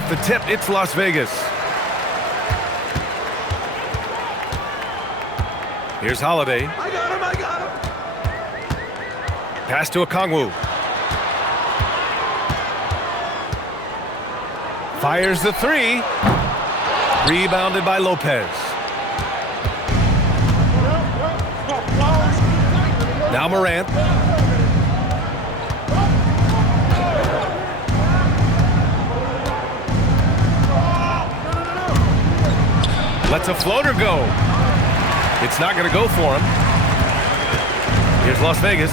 off the tip. It's Las Vegas. Here's Holiday. I got him. Pass to Okongwu. Fires the three. Rebounded by Lopez. Now Morant. Lets a floater go. It's not going to go for him. Here's Las Vegas.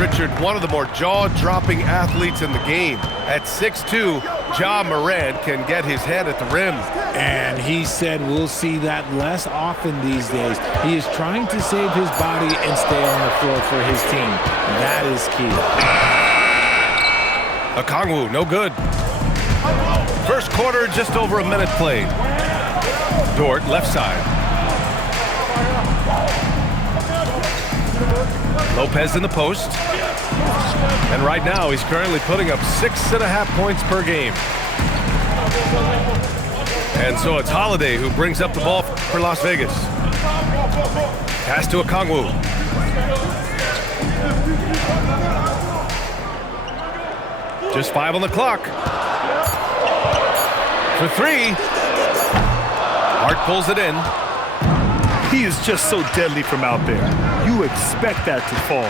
Richard, one of the more jaw-dropping athletes in the game. At 6'2", Ja Morant can get his head at the rim. And he said we'll see that less often these days. He is trying to save his body and stay on the floor for his team. That is key. Okongwu, no good. First quarter, just over a minute played. Dort, left side. Lopez in the post. And right now, he's currently putting up 6.5 points per game. And so it's Holiday who brings up the ball for Las Vegas. Pass to Okongwu. Just 5 on the clock. For 3. Hart pulls it in. He is just so deadly from out there. You expect that to fall.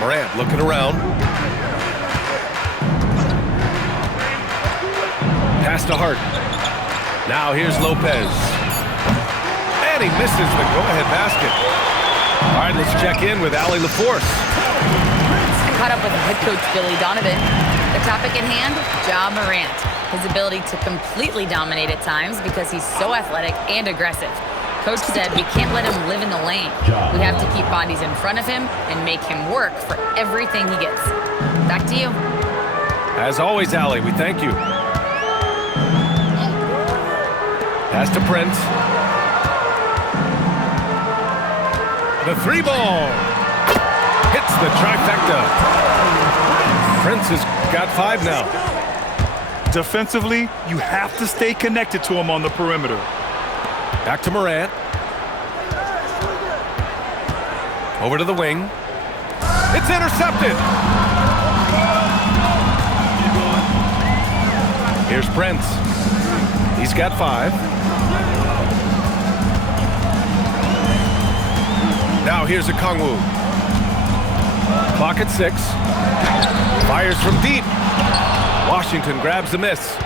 Morant looking around. Pass to Hart. Now here's Lopez. And he misses the go-ahead basket. All right, let's check in with Allie LaForce. I caught up with head coach Billy Donovan. The topic at hand, Ja Morant. His ability to completely dominate at times because he's so athletic and aggressive. Coach said we can't let him live in the lane. We have to keep bodies in front of him and make him work for everything he gets. Back to you. As always, Allie, we thank you. Pass to Prince. The 3-ball. Hits the trifecta. Prince has got 5 now. Defensively, you have to stay connected to him on the perimeter. Back to Morant. Over to the wing. It's intercepted. Here's Prince. He's got 5. Now here's Okongwu. Clock at 6. Fires from deep. Washington grabs the miss.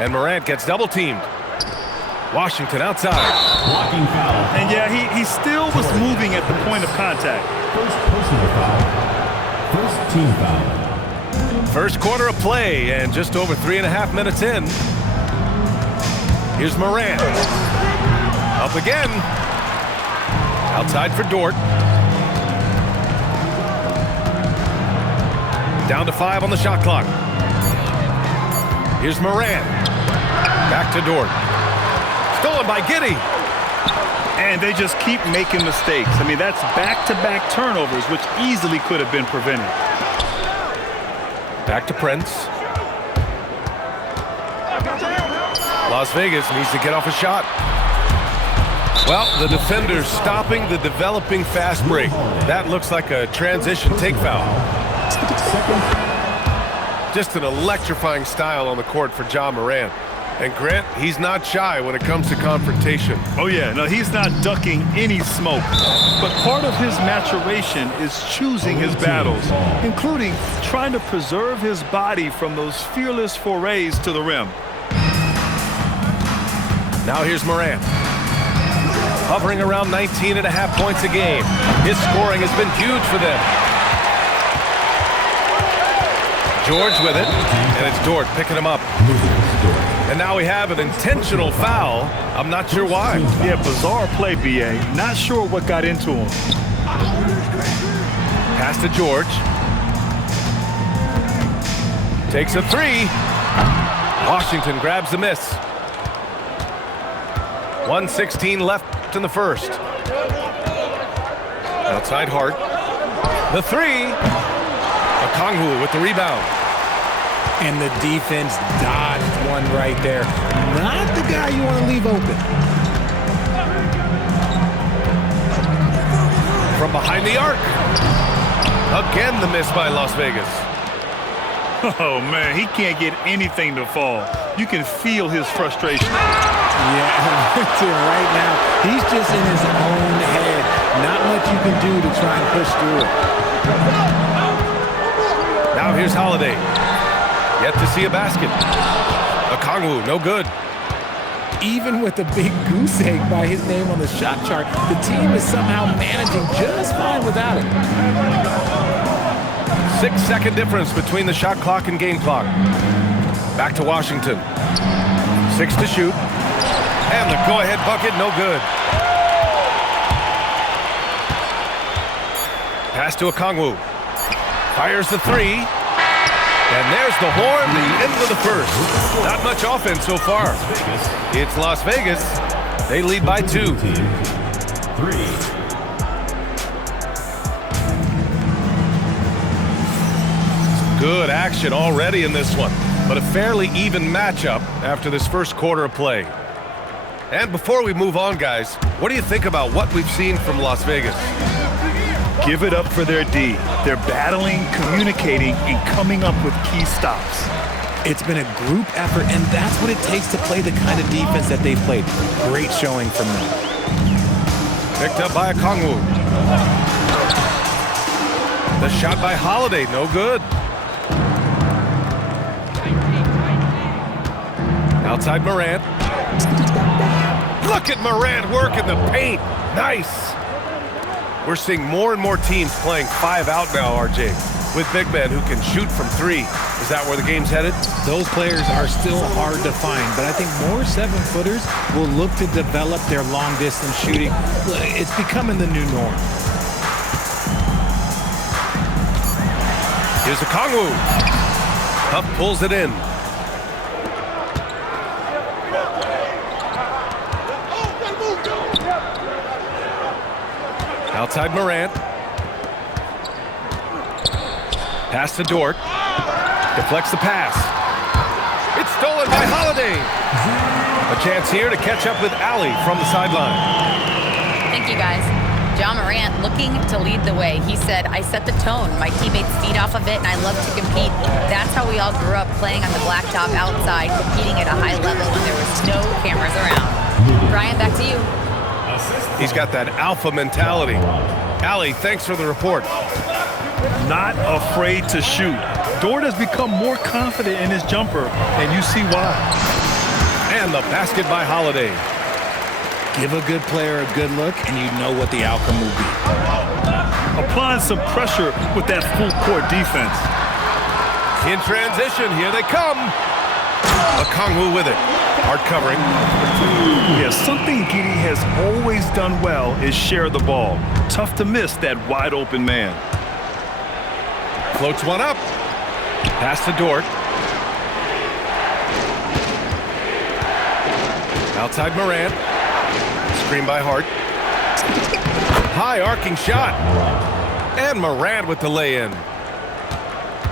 And Morant gets double-teamed. Washington outside. Blocking foul. And yeah, he still was moving at the point of contact. First personal foul. First team foul. First quarter of play and just over 3.5 minutes in. Here's Morant. Up again. Outside for Dort. Down to 5 on the shot clock. Here's Morant. Back to Dort. Stolen by Giddey. And they just keep making mistakes. I mean, that's back-to-back turnovers, which easily could have been prevented. Back to Prince. Las Vegas needs to get off a shot. Well, the defender's stopping the developing fast break. That looks like a transition take foul. Just an electrifying style on the court for Ja Morant. And Grant, he's not shy when it comes to confrontation. Oh yeah, no, he's not ducking any smoke. But part of his maturation is choosing his battles, including trying to preserve his body from those fearless forays to the rim. Now here's Morant. Hovering around 19.5 points a game. His scoring has been huge for them. George with it, and it's Dort picking him up. And now we have an intentional foul. I'm not sure why. Yeah, bizarre play, B.A. Not sure what got into him. Pass to George. Takes a 3. Washington grabs the miss. 1:16 left in the first. Outside Hart. The three. Okongwu with the rebound. And the defense dodged one right there. Not the guy you want to leave open. From behind the arc. Again, the miss by Las Vegas. Oh, man, he can't get anything to fall. You can feel his frustration. Yeah, right now, he's just in his own head. Not much you can do to try and push through it. Now here's Holiday. Yet to see a basket. Okongwu, no good. Even with a big goose egg by his name on the shot chart, the team is somehow managing just fine without him. 6-second difference between the shot clock and game clock. Back to Washington. 6 to shoot. And the go-ahead bucket, no good. Pass to Okongwu. Fires the three. And there's the horn, the end of the first. Not much offense so far. It's Las Vegas. They lead by 2. 3. Good action already in this one, but a fairly even matchup after this first quarter of play. And before we move on, guys, what do you think about what we've seen from Las Vegas? Give it up for their D. They're battling, communicating, and coming up with key stops. It's been a group effort, and that's what it takes to play the kind of defense that they've played. Great showing from them. Picked up by Okongwu. The shot by Holiday, no good. Outside Morant. Look at Morant work in the paint. Nice. We're seeing more and more teams playing 5 out now, RJ, with big men who can shoot from 3. Is that where the game's headed? Those players are still hard to find, but I think more 7-footers will look to develop their long-distance shooting. It's becoming the new norm. Here's Okongwu. Huff pulls it in. Outside Morant. Pass to Dort. Deflects the pass. It's stolen by Holiday. A chance here to catch up with Allie from the sideline. Thank you, guys. Ja Morant looking to lead the way. He said, I set the tone. My teammates feed off of it, and I love to compete. That's how we all grew up, playing on the blacktop outside, competing at a high level when there was no cameras around. Brian, back to you. He's got that alpha mentality. Allie, thanks for the report. Not afraid to shoot. Dort has become more confident in his jumper, and you see why. And the basket by Holiday. Give a good player a good look, and you know what the outcome will be. Applying some pressure with that full-court defense. In transition, here they come. Okongwu with it. Hard covering. Yeah, something Giddey has always done well is share the ball. Tough to miss that wide-open man. Floats one up. Pass to Dort. Outside Morant. Screen by Hart. High arcing shot. And Morant with the lay-in.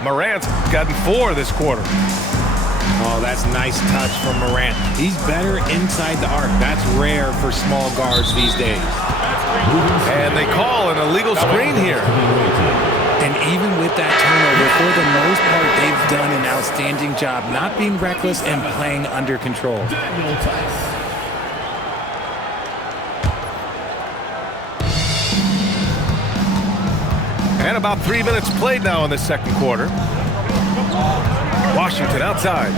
Morant's gotten 4 this quarter. Oh, that's nice touch from Morant. He's better inside the arc. That's rare for small guards these days. And they call an illegal screen here. And even with that turnover, for the most part, they've done an outstanding job not being reckless and playing under control. And about 3 minutes played now in the second quarter. Washington outside.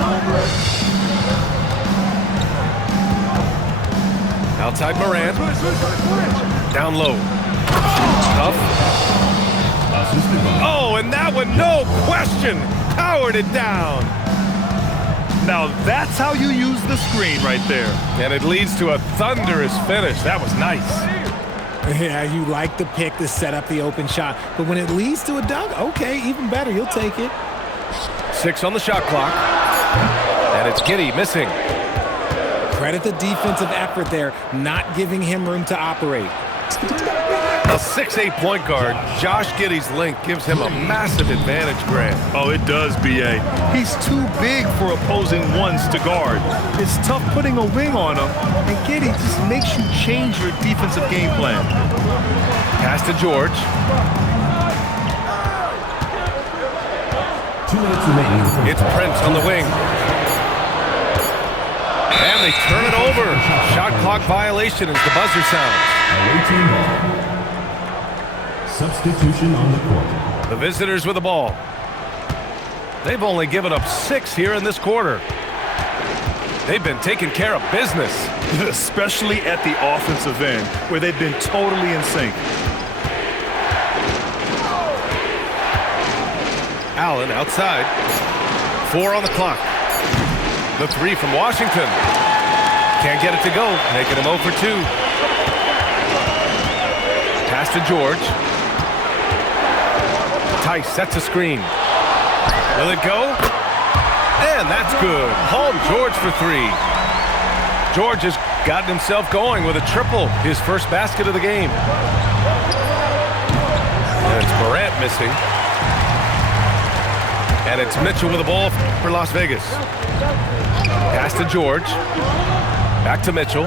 Outside Morant. Down low. Tough. Oh, and that one, no question, powered it down. Now that's how you use the screen right there. And it leads to a thunderous finish. That was nice. Yeah, you like the pick to set up the open shot, but when it leads to a dunk, okay, even better, you'll take it. 6 on the shot clock. And it's Giddey missing. Credit the defensive effort there, not giving him room to operate. A 6'8" point guard, Josh Giddey's length gives him a massive advantage, Grant. Oh, it does, B.A. He's too big for opposing ones to guard. It's tough putting a wing on him, and Giddey just makes you change your defensive game plan. Pass to George. 2 minutes remaining. It's Prince on the wing. And they turn it over. Shot clock violation as the buzzer sounds. Away team ball. Substitution on the court. The visitors with the ball. They've only given up 6 here in this quarter. They've been taking care of business. Especially at the offensive end, where they've been totally in sync. Allen outside. 4 on the clock. The 3 from Washington. Can't get it to go, making him 0 for 2. Pass to George. Tice sets a screen. Will it go? And that's good. Paul George for 3. George has gotten himself going with a triple, his first basket of the game. And it's Morant missing. And it's Mitchell with the ball for Las Vegas. Pass to George. Back to Mitchell.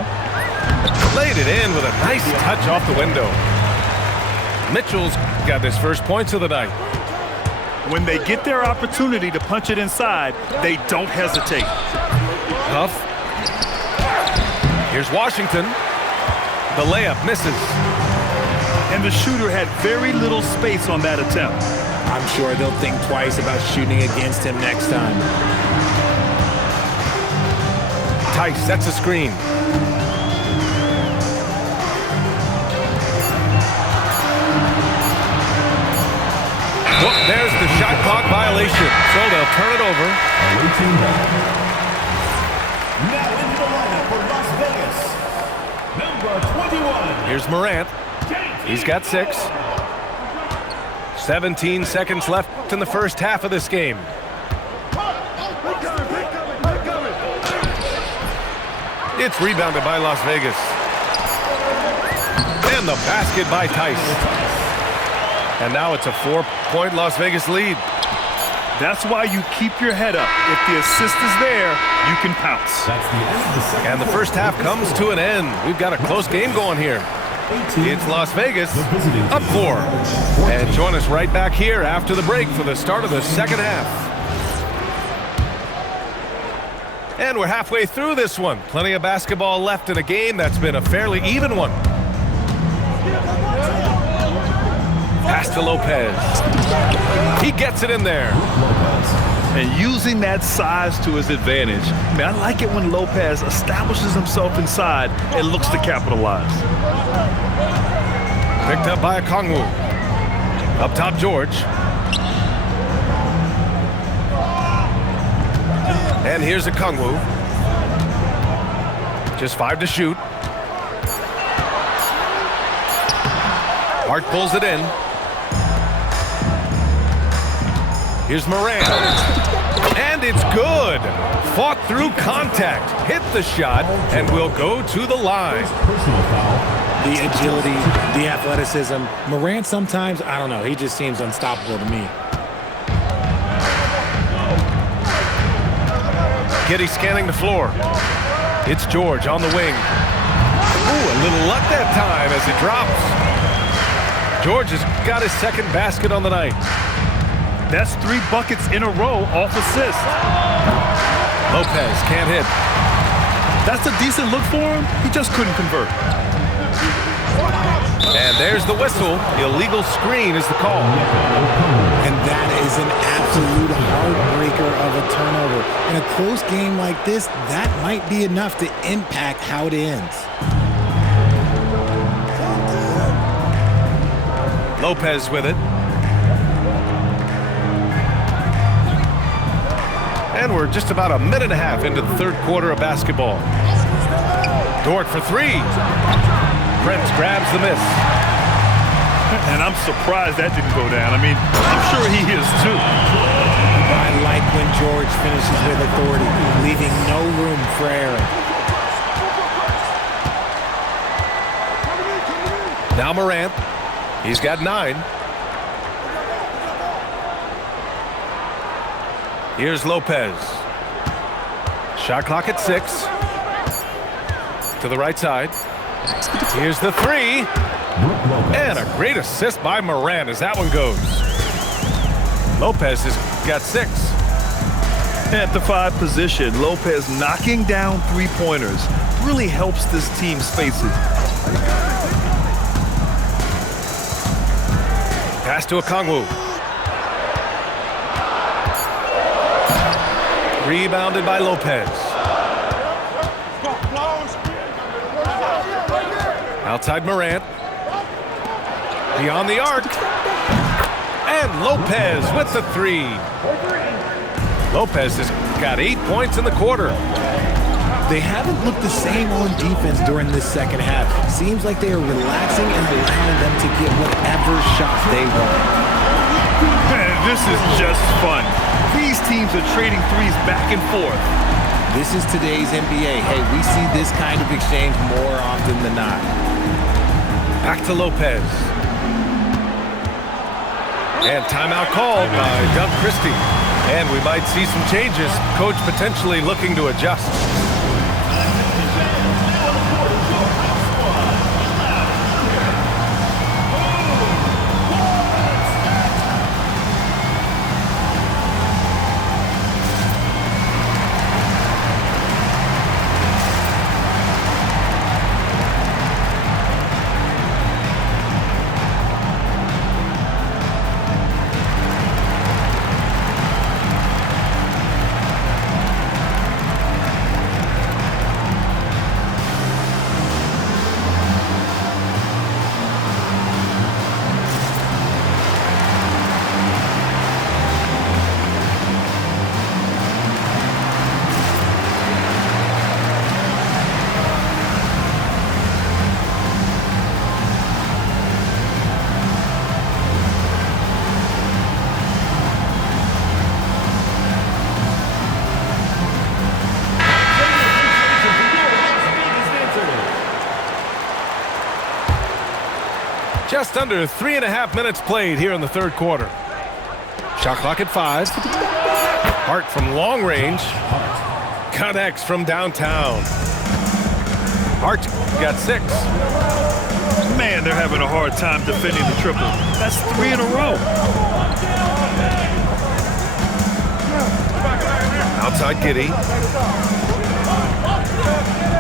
Laid it in with a nice touch off the window. Mitchell's got his first points of the night. When they get their opportunity to punch it inside, they don't hesitate. Huff. Here's Washington. The layup misses. And the shooter had very little space on that attempt. I'm sure they'll think twice about shooting against him next time. Tice sets a screen. Well, there's the shot clock violation. So they'll turn it over. Away team ball. Now into the lineup for Las Vegas. Number 21. Here's Morant. He's got 6. 17 seconds left in the first half of this game. It's rebounded by Las Vegas. And the basket by Tice. And now it's a 4-point Las Vegas lead. That's why you keep your head up. If the assist is there, you can pounce. That's the end of the second. And the first half comes to an end. We've got a close game going here. It's Las Vegas up 4. And join us right back here after the break for the start of the second half. And we're halfway through this one. Plenty of basketball left in a game that's been a fairly even one. Pass to Lopez. He gets it in there. And using that size to his advantage. I mean, I like it when Lopez establishes himself inside and looks to capitalize. Picked up by Okongwu. Up top, George. And here's Okongwu. Just 5 to shoot. Hart pulls it in. Here's Morant. And it's good. Fought through contact. Hit the shot and will go to the line. Personal foul. The agility, the athleticism. Morant sometimes, I don't know, he just seems unstoppable to me. Giddey scanning the floor. It's George on the wing. Ooh, a little luck that time as it drops. George has got his second basket on the night. That's 3 buckets in a row off assist. Lopez can't hit. That's a decent look for him. He just couldn't convert. And there's the whistle. Illegal screen is the call. And that is an absolute heartbreaker of a turnover. In a close game like this, that might be enough to impact how it ends. Lopez with it. And we're just about a minute and a half into the third quarter of basketball. Dort for 3. Prince grabs the miss. And I'm surprised that didn't go down. I mean, I'm sure he is too. I like when George finishes with authority, leaving no room for error. Now Morant. He's got 9. Here's Lopez. Shot clock at 6. To the right side. Here's the 3. And a great assist by Morant as that one goes. Lopez has got 6. At the 5 position, Lopez knocking down three-pointers really helps this team space it. Pass to Okongwu. Rebounded by Lopez. Outside Morant. Beyond the arc. And Lopez with the 3. Lopez has got 8 points in the quarter. They haven't looked the same on defense during this second half. Seems like they are relaxing and allowing them to get whatever shot they want. Man, this is just fun. These teams are trading threes back and forth. This is today's NBA. Hey, we see this kind of exchange more often than not. Back to Lopez. And timeout called by Doug Christie. And we might see some changes. Coach potentially looking to adjust. Just under 3.5 minutes played here in the third quarter. Shot clock at 5. Hart from long range. Connects from downtown. Hart got 6. Man, they're having a hard time defending the triple. That's 3 in a row. Outside Giddey.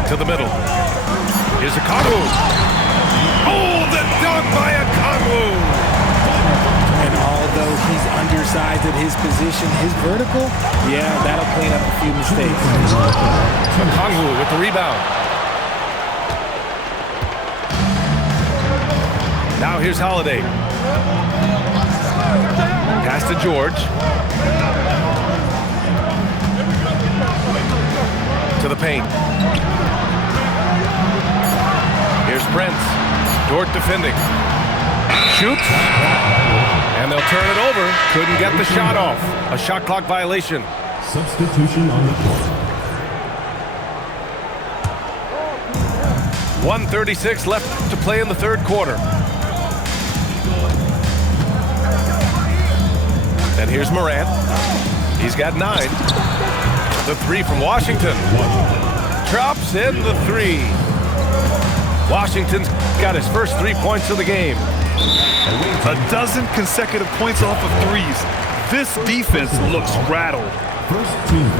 To the middle. Here's Okongwu. Oh, the dunk by Okongwu! And although he's undersized at his position, his vertical, yeah, that'll clean up a few mistakes. Okongwu with the rebound. Now here's Holiday. Pass to George. To the paint. Here's Prince. Dort defending. Shoots. And they'll turn it over. Couldn't get the shot off. A shot clock violation. Substitution on the court. 1:36 left to play in the third quarter. And here's Morant. He's got 9. The 3 from Washington. Drops in the 3. Washington's got his first 3 points of the game. A dozen consecutive points off of threes. This defense looks rattled.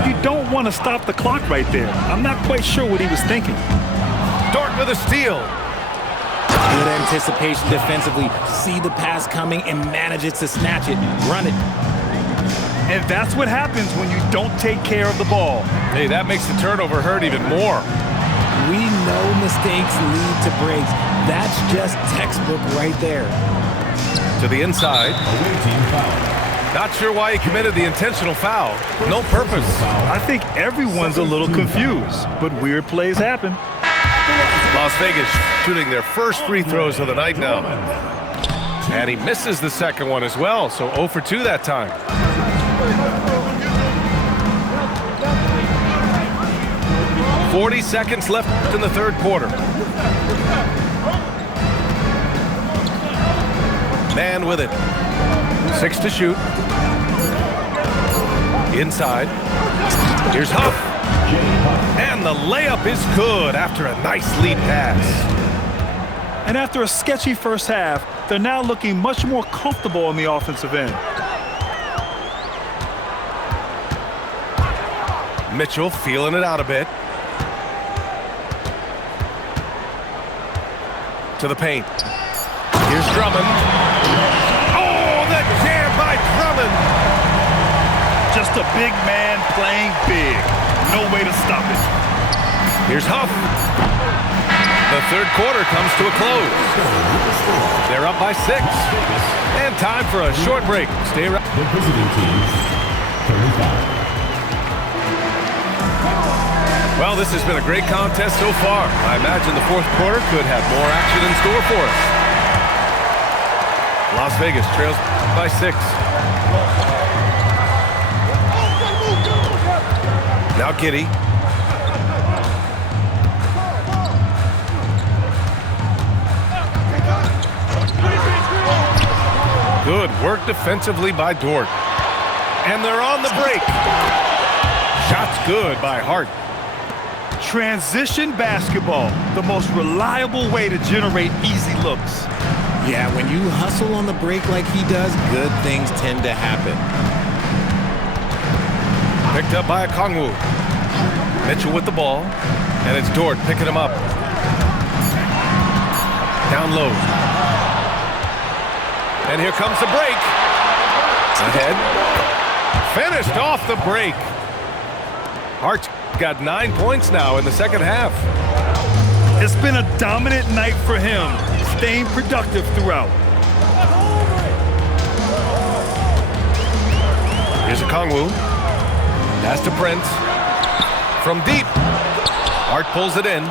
You don't want to stop the clock right there. I'm not quite sure what he was thinking. Dort with a steal. Good anticipation defensively. See the pass coming and manages to snatch it. Run it. And that's what happens when you don't take care of the ball. Hey, that makes the turnover hurt even more. We know mistakes lead to breaks. That's just textbook right there. To the inside. Not sure why he committed the intentional foul. No purpose. I think everyone's a little confused, but weird plays happen. Las Vegas shooting their first free throws of the night now. And he misses the second one as well, so 0 for 2 that time. .40 seconds left in the third quarter. Man with it. 6 to shoot. Inside. Here's Huff. And the layup is good after a nice lead pass. And after a sketchy first half, they're now looking much more comfortable on the offensive end. Mitchell feeling it out a bit. To the paint. Here's Drummond. Oh, the jam by Drummond. Just a big man playing big. No way to stop it. Here's Huff. The third quarter comes to a close. They're up by 6. And time for a short break. Stay right. The visiting teams, 35. Well, this has been a great contest so far. I imagine the fourth quarter could have more action in store for us. Las Vegas trails by 6. Now Giddey. Good work defensively by Dort. And they're on the break. Shots good by Hart. Transition basketball, the most reliable way to generate easy looks. Yeah, when you hustle on the break like he does, good things tend to happen. Picked up by Okongwu. Mitchell with the ball. And it's Dort picking him up. Down low. And here comes the break. Ahead. Finished off the break. Hart's got 9 points now in the second half. It's been a dominant night for him, staying productive throughout. Here's Okongwu. Pass to Prince. From deep. Hart pulls it in.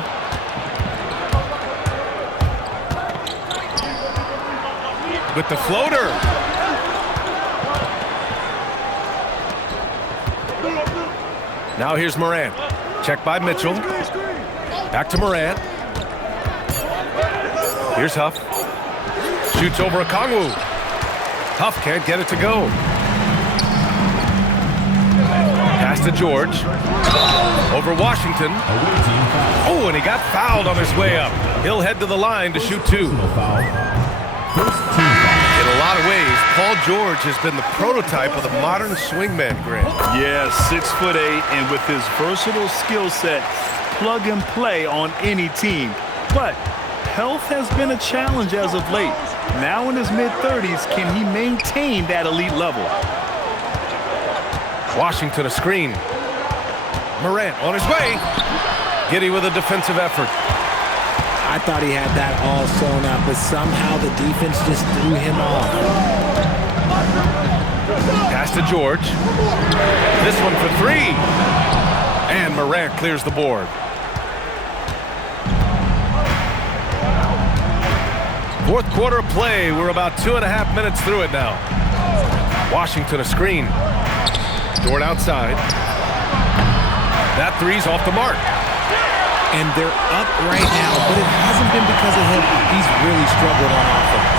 With the floater. Now here's Morant. Check by Mitchell. Back to Morant. Here's Huff. Shoots over Okongwu. Huff can't get it to go. Pass to George. Over Washington. Oh, and he got fouled on his way up. He'll head to the line to shoot 2. In a lot of ways, Paul George has been the prototype of the modern swingman, Grant. Yeah, 6'8", and with his versatile skill set, plug and play on any team. But health has been a challenge as of late. Now in his mid-30s, can he maintain that elite level? Washington a screen. Morant on his way. Giddey with a defensive effort. I thought he had that all sewn up, but somehow the defense just threw him off. Pass to George. This one for 3. And Morant clears the board. Fourth quarter of play. We're about 2.5 minutes through it now. Washington a screen. Dort outside. That 3's off the mark. And they're up right now, but it hasn't been because of him. He's really struggled on offense.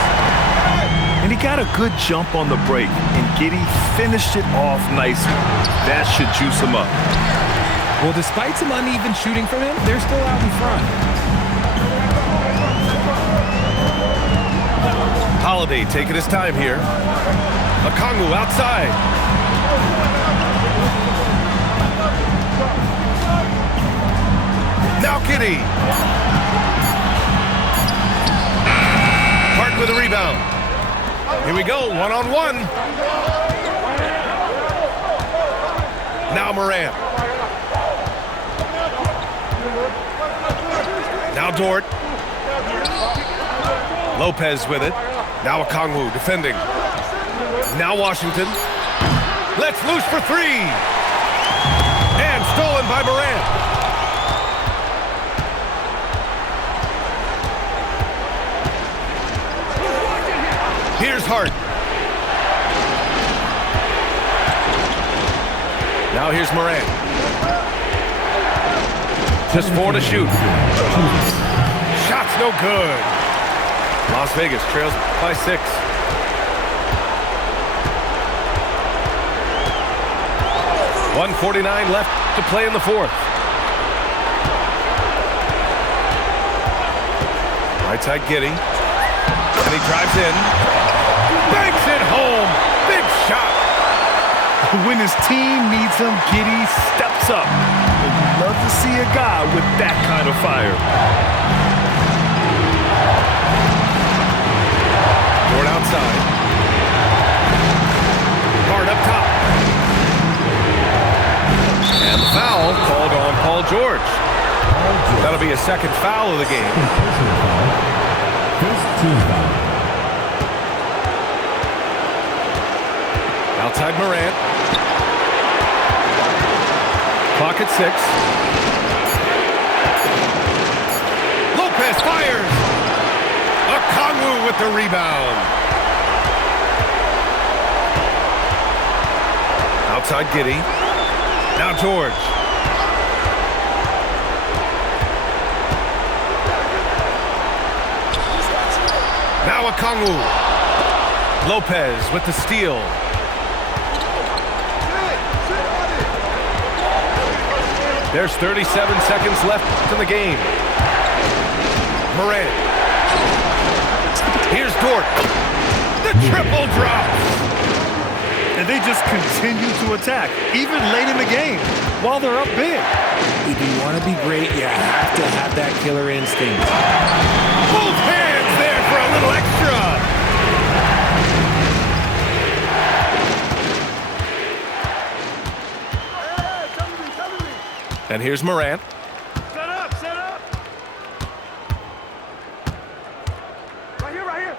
And he got a good jump on the break, and Giddey finished it off nicely. That should juice him up. Well, despite some uneven shooting from him, they're still out in front. Holiday taking his time here. Okongwu outside. Now Giddey. Hart with a rebound. Here we go, one-on-one. Now Morant. Now Dort. Lopez with it. Now Okongwu defending. Now Washington. Let's loose for 3. And stolen by Morant. Here's Hart. Now here's Morant. Just 4 to shoot. Shot's no good. Las Vegas trails by 6. 1:49 left to play in the fourth. Right side Giddey. And he drives in. Banks it home. Big shot. When his team needs him, Giddey steps up. Would love to see a guy with that kind of fire. Ford outside. Hard up top. And the foul called on Paul George. That'll be a second foul of the game. Outside Morant. Clock at 6. Lopez fires. Okongwu with the rebound. Outside Giddey. Now George. Now Okongwu. Lopez with the steal. There's 37 seconds left in the game. Morant. Here's Dort. The triple drops. And they just continue to attack, even late in the game, while they're up big. If you want to be great, you have to have that killer instinct. Both hands there for a little extra. And here's Morant. Set up, set up. Right here, right here.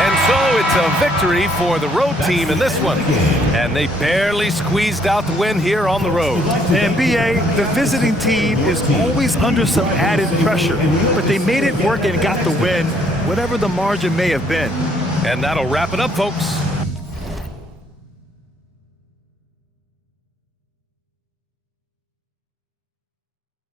And so it's a victory for the road team in this one. And they barely squeezed out the win here on the road. And BA, the visiting team is always under some added pressure, but they made it work and got the win, whatever the margin may have been. And that'll wrap it up, folks.